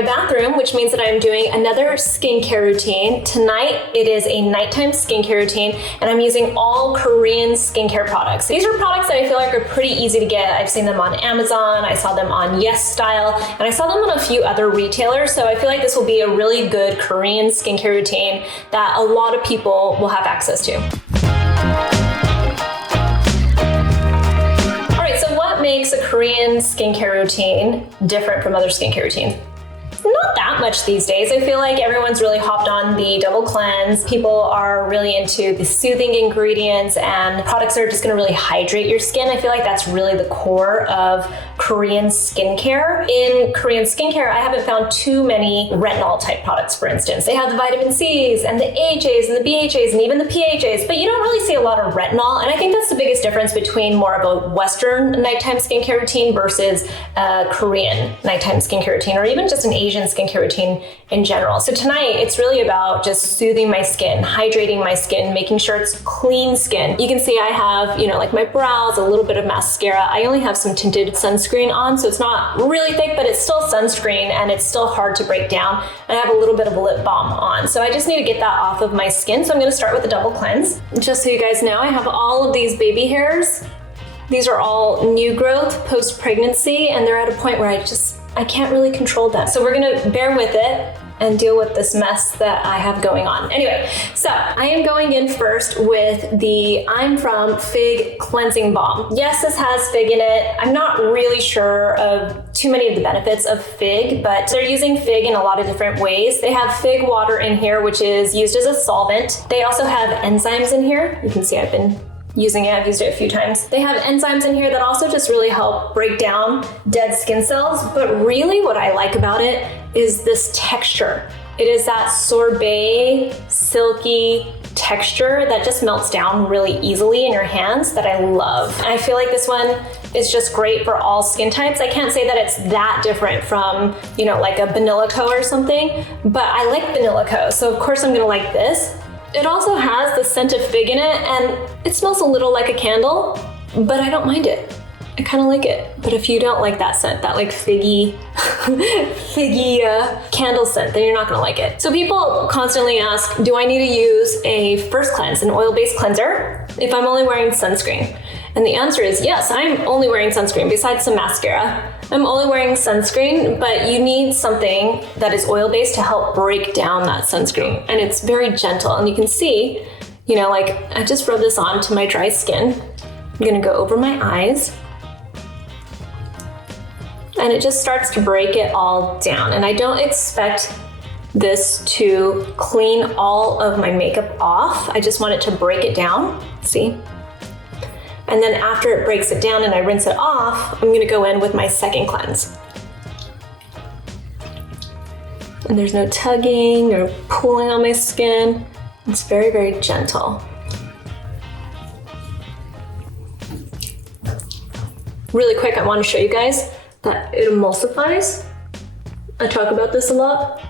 my bathroom, which means that I'm doing another skincare routine. Tonight, it is a nighttime skincare routine, and I'm using all Korean skincare products. These are products that I feel like are pretty easy to get. I've seen them on Amazon, I saw them on Yes Style, and I saw them on a few other retailers, so I feel like this will be a really good Korean skincare routine that a lot of people will have access to. Makes a Korean skincare routine different from other skincare routines? Not that much these days. I feel like everyone's really hopped on the double cleanse. People are really into the soothing ingredients and products that are just gonna really hydrate your skin. I feel like that's really the core of Korean skincare. In Korean skincare, I haven't found too many retinol type products, for instance. They have the vitamin C's and the AHAs and the BHAs and even the PHAs, but you don't really see a lot of retinol. And I think that's the biggest difference between more of a Western nighttime skincare routine versus a Korean nighttime skincare routine, or even just an Asian skincare routine in general. So tonight, it's really about just soothing my skin, hydrating my skin, making sure it's clean skin. You can see I have, like my brows, a little bit of mascara. I only have some tinted sunscreen on, so it's not really thick, but it's still sunscreen and it's still hard to break down. And I have a little bit of a lip balm on. So I just need to get that off of my skin. So I'm gonna start with the double cleanse. Just so you guys know, I have all of these baby hairs. These are all new growth post-pregnancy, and they're at a point where I can't really control them. So we're gonna bear with it and deal with this mess that I have going on. Anyway, so I am going in first with the I'm From Fig Cleansing Balm. Yes, this has fig in it. I'm not really sure of too many of the benefits of fig, but they're using fig in a lot of different ways. They have fig water in here, which is used as a solvent. They also have enzymes in here. You can see I've been using it. I've used it a few times. They have enzymes in here that also just really help break down dead skin cells. But really what I like about it is this texture. It is that sorbet, silky texture that just melts down really easily in your hands that I love. And I feel like this one is just great for all skin types. I can't say that it's that different from, like a Vanilla Co or something, but I like Vanilla Co. So of course I'm gonna like this. It also has the scent of fig in it, and it smells a little like a candle, but I don't mind it. I kind of like it. But if you don't like that scent, that like figgy candle scent, then you're not gonna like it. So people constantly ask, do I need to use a first cleanse, an oil-based cleanser, if I'm only wearing sunscreen? And the answer is yes, I'm only wearing sunscreen besides some mascara. I'm only wearing sunscreen, but you need something that is oil-based to help break down that sunscreen. And it's very gentle. And you can see, I just rub this on to my dry skin. I'm gonna go over my eyes. And it just starts to break it all down. And I don't expect this to clean all of my makeup off. I just want it to break it down, see? And then after it breaks it down and I rinse it off, I'm gonna go in with my second cleanse. And there's no tugging or pulling on my skin. It's very, very gentle. Really quick, I wanna show you guys that it emulsifies. I talk about this a lot.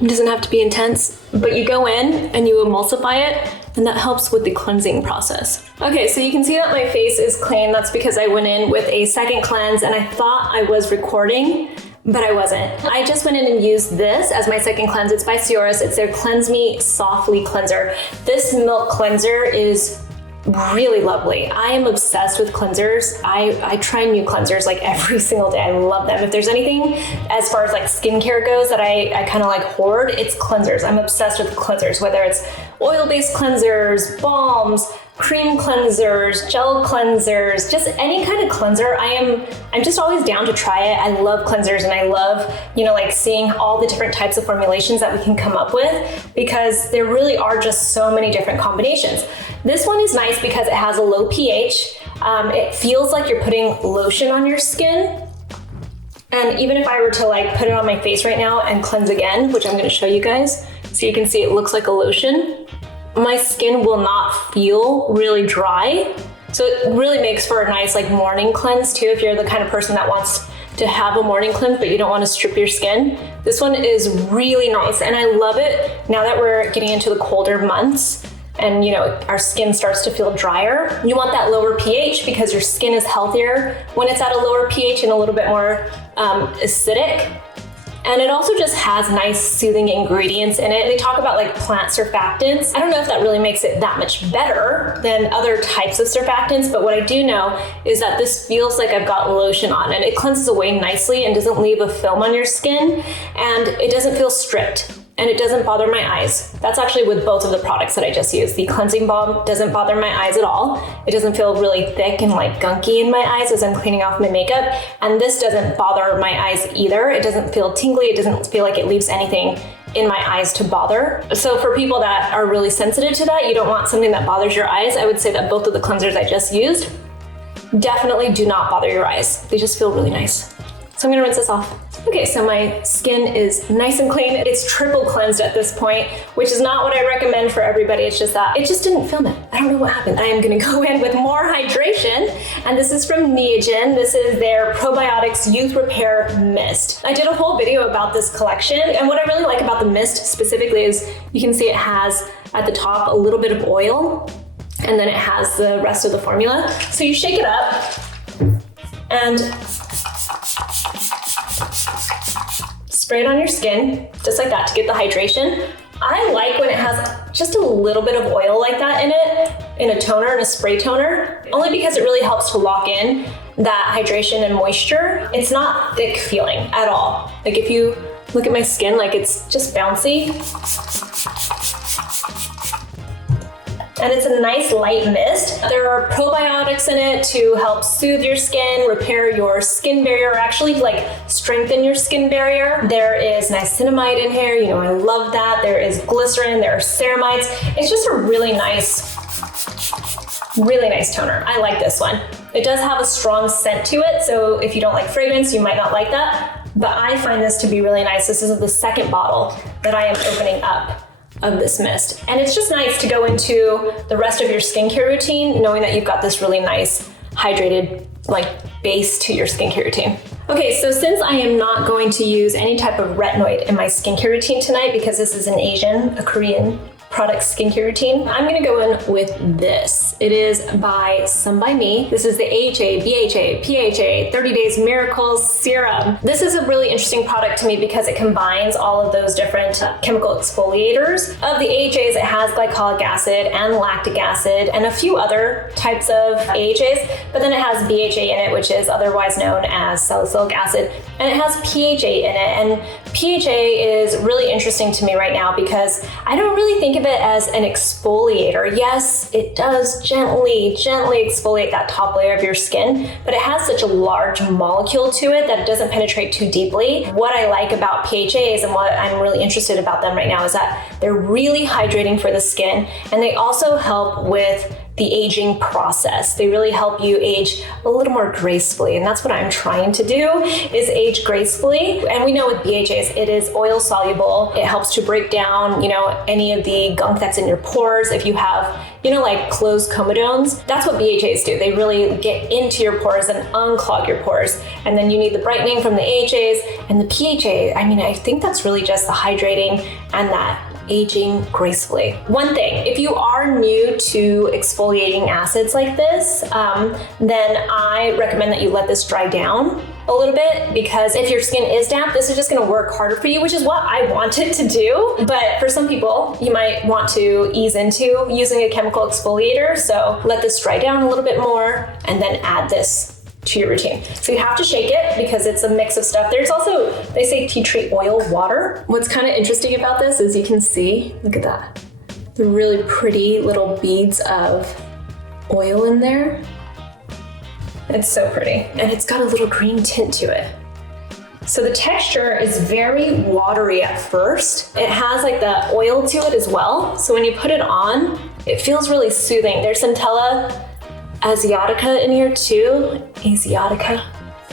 It doesn't have to be intense, but you go in and you emulsify it, and that helps with the cleansing process. Okay, so you can see that my face is clean. That's because I went in with a second cleanse, and I thought I was recording, but I wasn't. I just went in and used this as my second cleanse. It's by Sioris. It's their Cleanse Me Softly Cleanser. This milk cleanser is really lovely. I am obsessed with cleansers. I try new cleansers like every single day. I love them. If there's anything as far as like skincare goes that I kind of like hoard, it's cleansers. I'm obsessed with cleansers, whether it's oil-based cleansers, balms, cream cleansers, gel cleansers, just any kind of cleanser. I'm just always down to try it. I love cleansers, and I love, like seeing all the different types of formulations that we can come up with, because there really are just so many different combinations. This one is nice because it has a low pH. It feels like you're putting lotion on your skin. And even if I were to like put it on my face right now and cleanse again, which I'm gonna show you guys, so you can see it looks like a lotion, my skin will not feel really dry. So it really makes for a nice like morning cleanse too, if you're the kind of person that wants to have a morning cleanse but you don't want to strip your skin. This one is really nice, and I love it now that we're getting into the colder months and our skin starts to feel drier. You want that lower pH because your skin is healthier when it's at a lower pH and a little bit more acidic. And it also just has nice soothing ingredients in it. They talk about like plant surfactants. I don't know if that really makes it that much better than other types of surfactants, but what I do know is that this feels like I've got lotion on, and it cleanses away nicely and doesn't leave a film on your skin, and it doesn't feel stripped. And it doesn't bother my eyes. That's actually with both of the products that I just used. The cleansing balm doesn't bother my eyes at all. It doesn't feel really thick and like gunky in my eyes as I'm cleaning off my makeup. And this doesn't bother my eyes either. It doesn't feel tingly. It doesn't feel like it leaves anything in my eyes to bother. So for people that are really sensitive to that, you don't want something that bothers your eyes, I would say that both of the cleansers I just used definitely do not bother your eyes. They just feel really nice. So I'm gonna rinse this off. Okay, so my skin is nice and clean. It's triple cleansed at this point, which is not what I recommend for everybody. It's just that it just didn't film it. I don't know what happened. I am gonna go in with more hydration, and this is from NEOGEN. This is their Probiotics Youth Repair Mist. I did a whole video about this collection, and what I really like about the mist specifically is you can see it has at the top a little bit of oil, and then it has the rest of the formula. So you shake it up, and spray it on your skin, just like that, to get the hydration. I like when it has just a little bit of oil like that in it, in a toner, in a spray toner, only because it really helps to lock in that hydration and moisture. It's not thick feeling at all. Like if you look at my skin, like it's just bouncy. And it's a nice light mist. There are probiotics in it to help soothe your skin, repair your skin barrier, or actually like strengthen your skin barrier. There is niacinamide in here, you know, I love that. There is glycerin, there are ceramides. It's just a really nice toner. I like this one. It does have a strong scent to it, so if you don't like fragrance, you might not like that. But I find this to be really nice. This is the second bottle that I am opening up of this mist. And it's just nice to go into the rest of your skincare routine knowing that you've got this really nice hydrated like base to your skincare routine. Okay, so since I am not going to use any type of retinoid in my skincare routine tonight, because this is an Asian, a Korean product skincare routine, I'm gonna go in with this. It is by Some By Me. This is the AHA, BHA, PHA 30 Days Miracles Serum. This is a really interesting product to me because it combines all of those different chemical exfoliators. Of the AHAs, it has glycolic acid and lactic acid and a few other types of AHAs, but then it has BHA in it, which is otherwise known as salicylic acid, and it has PHA in it. And PHA is really interesting to me right now because I don't really think of it as an exfoliator. Yes, it does gently exfoliate that top layer of your skin, but it has such a large molecule to it that it doesn't penetrate too deeply. What I like about PHAs and what I'm really interested about them right now is that they're really hydrating for the skin, and they also help with the aging process. They really help you age a little more gracefully, and that's what I'm trying to do, is age gracefully. And we know with BHAs, it is oil soluble. It helps to break down, you know, any of the gunk that's in your pores. If you have, you know, like closed comedones, that's what BHAs do. They really get into your pores and unclog your pores. And then you need the brightening from the AHAs and the PHA. I mean, I think that's really just the hydrating and that aging gracefully. One thing, if you are new to exfoliating acids like this, then I recommend that you let this dry down a little bit, because if your skin is damp, this is just gonna work harder for you, which is what I wanted to do. But for some people, you might want to ease into using a chemical exfoliator. So let this dry down a little bit more and then add this to your routine. So you have to shake it because it's a mix of stuff. There's also, they say tea tree oil water. What's kind of interesting about this is you can see, look at that, the really pretty little beads of oil in there. It's so pretty. And it's got a little green tint to it. So the texture is very watery at first. It has like the oil to it as well. So when you put it on, it feels really soothing. There's Centella Asiatica in here too, Asiatica.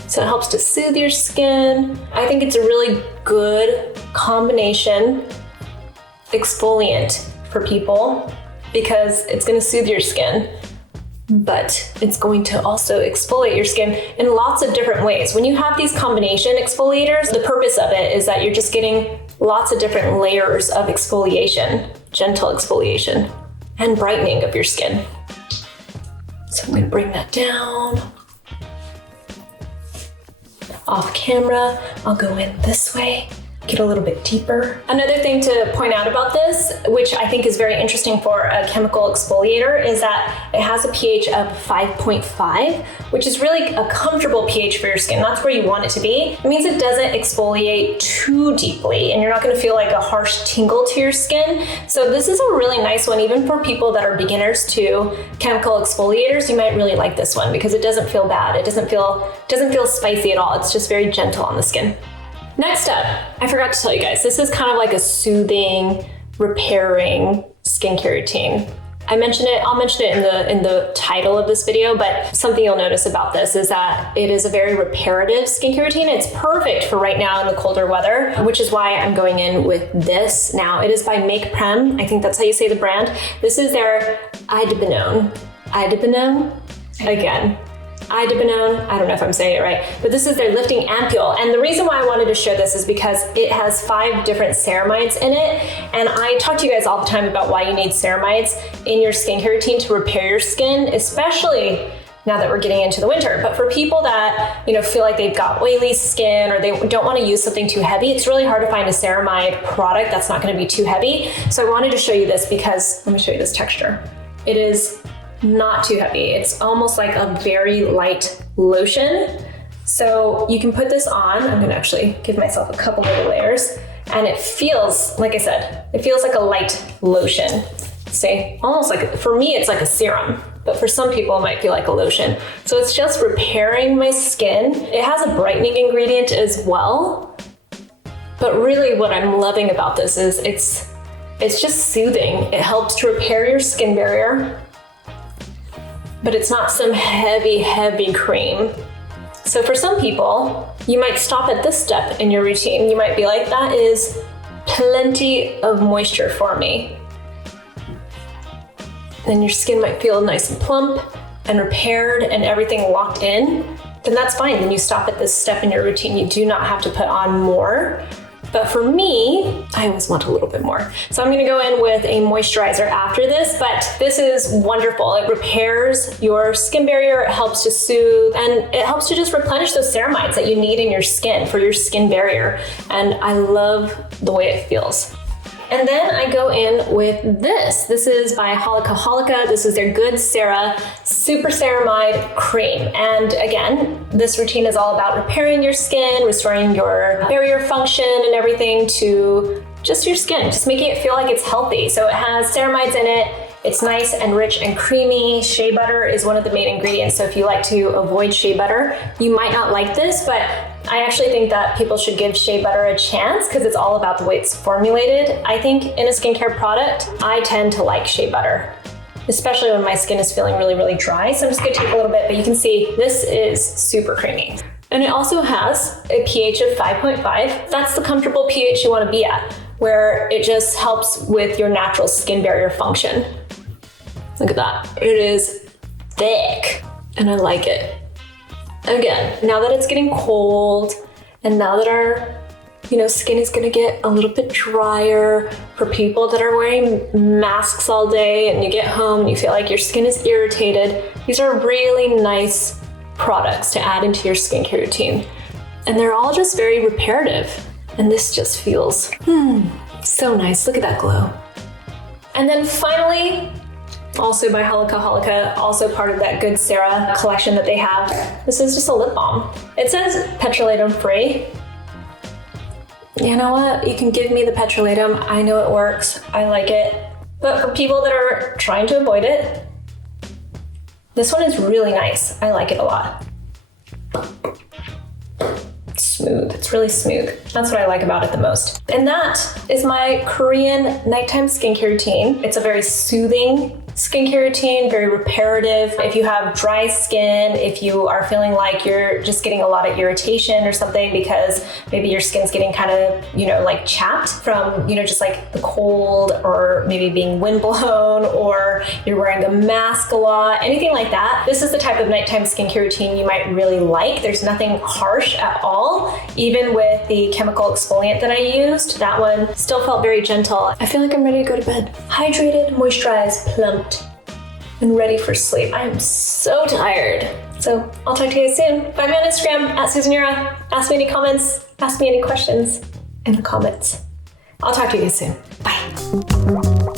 So it helps to soothe your skin. I think it's a really good combination exfoliant for people because it's gonna soothe your skin, but it's going to also exfoliate your skin in lots of different ways. When you have these combination exfoliators, the purpose of it is that you're just getting lots of different layers of exfoliation, gentle exfoliation, and brightening of your skin. So I'm gonna bring that down. Off camera, I'll go in this way get a little bit deeper. Another thing to point out about this, which I think is very interesting for a chemical exfoliator, is that it has a pH of 5.5, which is really a comfortable pH for your skin. That's where you want it to be. It means it doesn't exfoliate too deeply and you're not gonna feel like a harsh tingle to your skin. So this is a really nice one, even for people that are beginners to chemical exfoliators. You might really like this one because it doesn't feel bad. It doesn't feel spicy at all. It's just very gentle on the skin. Next up, I forgot to tell you guys, this is kind of like a soothing, repairing skincare routine. I'll mention it in the title of this video, but something you'll notice about this is that it is a very reparative skincare routine. It's perfect for right now in the colder weather, which is why I'm going in with this now. It is by MAKEP. I think that's how you say the brand. This is their Idebenone. Idebenone? Again. Idebenone, I don't know if I'm saying it right, but this is their lifting ampule. And the reason why I wanted to show this is because it has 5 different ceramides in it. And I talk to you guys all the time about why you need ceramides in your skincare routine to repair your skin, especially now that we're getting into the winter. But for people that, feel like they've got oily skin or they don't want to use something too heavy, it's really hard to find a ceramide product that's not going to be too heavy. So I wanted to show you this because, let me show you this texture. It is not too heavy. It's almost like a very light lotion. So you can put this on. I'm gonna actually give myself a couple little layers. And it feels, like I said, it feels like a light lotion. See, almost like, for me, it's like a serum, but for some people it might feel like a lotion. So it's just repairing my skin. It has a brightening ingredient as well. But really what I'm loving about this is it's just soothing. It helps to repair your skin barrier, but it's not some heavy cream. So for some people, you might stop at this step in your routine. You might be like, that is plenty of moisture for me. Then your skin might feel nice and plump and repaired and everything locked in. Then that's fine. Then you stop at this step in your routine. You do not have to put on more. But for me, I always want a little bit more. So I'm gonna go in with a moisturizer after this, but this is wonderful. It repairs your skin barrier, it helps to soothe, and it helps to just replenish those ceramides that you need in your skin for your skin barrier. And I love the way it feels. And then I go in with this. This is by Holika. This is their Good Cera Super Ceramide Cream. And again, this routine is all about repairing your skin, restoring your barrier function and everything to just your skin, just making it feel like it's healthy. So it has ceramides in it. It's nice and rich and creamy. Shea butter is one of the main ingredients. So if you like to avoid shea butter, you might not like this, but I actually think that people should give shea butter a chance because it's all about the way it's formulated. I think in a skincare product, I tend to like shea butter, especially when my skin is feeling really dry. So I'm just gonna take a little bit, but you can see this is super creamy. And it also has a pH of 5.5. That's the comfortable pH you wanna be at, where it just helps with your natural skin barrier function. Look at that. It is thick and I like it. Again, now that it's getting cold and now that our skin is gonna get a little bit drier, for people that are wearing masks all day and you get home and you feel like your skin is irritated, these are really nice products to add into your skincare routine. And they're all just very reparative. And this just feels so nice. Look at that glow. And then finally, also by Holika, also part of that Good Cera collection that they have. This is just a lip balm. It says petrolatum free. You know what? You can give me the petrolatum. I know it works. I like it. But for people that are trying to avoid it, this one is really nice. I like it a lot. Smooth. It's really smooth. That's what I like about it the most. And that is my Korean nighttime skincare routine. It's a very soothing skincare routine, very reparative. If you have dry skin, if you are feeling like you're just getting a lot of irritation or something because maybe your skin's getting kind of, like chapped from, just like the cold or maybe being windblown or you're wearing a mask a lot, anything like that, this is the type of nighttime skincare routine you might really like. There's nothing harsh at all. Even with the chemical exfoliant that I used, that one still felt very gentle. I feel like I'm ready to go to bed. Hydrated, moisturized, plumped, and ready for sleep. I am so tired. So I'll talk to you guys soon. Find me on Instagram @SusanEura. Ask me any comments, ask me any questions. in the comments. I'll talk to you guys soon. Bye.